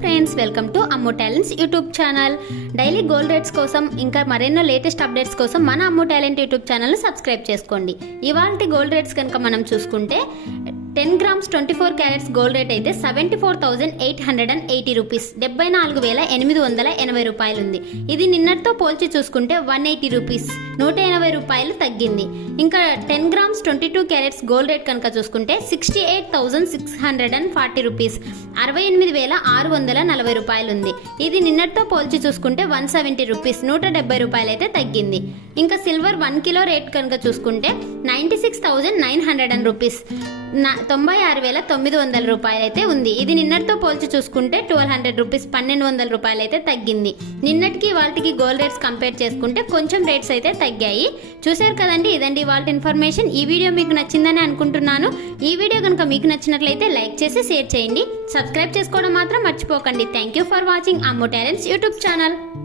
Friends, welcome to Ammu talents YouTube channel. Daily gold rates కోసం ఇంకా మరెన్నో latest updates కోసం మన అమ్ము టాలెంట్ యూట్యూబ్ ఛానల్ని సబ్స్క్రైబ్ చేసుకోండి. ఇవాల్టి గోల్డ్ రేట్స్ కనుక మనం చూసుకుంటే 10 గ్రామ్స్ 24 క్యారెట్స్ గోల్డ్ రేట్ అయితే 74,880 రూపీస్, 74,880 రూపాయలు ఉంది. ఇది నిన్నటితో పోల్చి చూసుకుంటే 180 రూపీస్, 180 రూపాయలు తగ్గింది. ఇంకా 10 గ్రామ్స్ 22 క్యారెట్స్ గోల్డ్ రేట్ కనుక చూసుకుంటే 68,640 రూపీస్, 68,640 రూపాయలు ఉంది. ఇది నిన్నటితో పోల్చి చూసుకుంటే 170 రూపీస్, 170 రూపాయలు అయితే తగ్గింది. ఇంకా సిల్వర్ 1 కిలో రేట్ కనుక చూసుకుంటే 96,900 రూపీస్, 96,900 రూపాయలు అయితే ఉంది. ఇది నిన్నటితో పోల్చి చూసుకుంటే 1200 రూపీస్, 1200 రూపాయలు అయితే తగ్గింది. నిన్నటికి వాళ్ళకి గోల్డ్ రేట్స్ కంపేర్ చేసుకుంటే కొంచెం రేట్స్ అయితే తగ్గాయి. చూసారు కదండి, ఇదండి వాళ్ళ ఇన్ఫర్మేషన్. ఈ వీడియో మీకు నచ్చిందని అనుకుంటున్నాను. ఈ వీడియో కనుక మీకు నచ్చినట్లయితే లైక్ చేసి షేర్ చేయండి. సబ్స్క్రైబ్ చేసుకోవడం మాత్రం మర్చిపోకండి. Thank you for watching Ammu talents YouTube channel.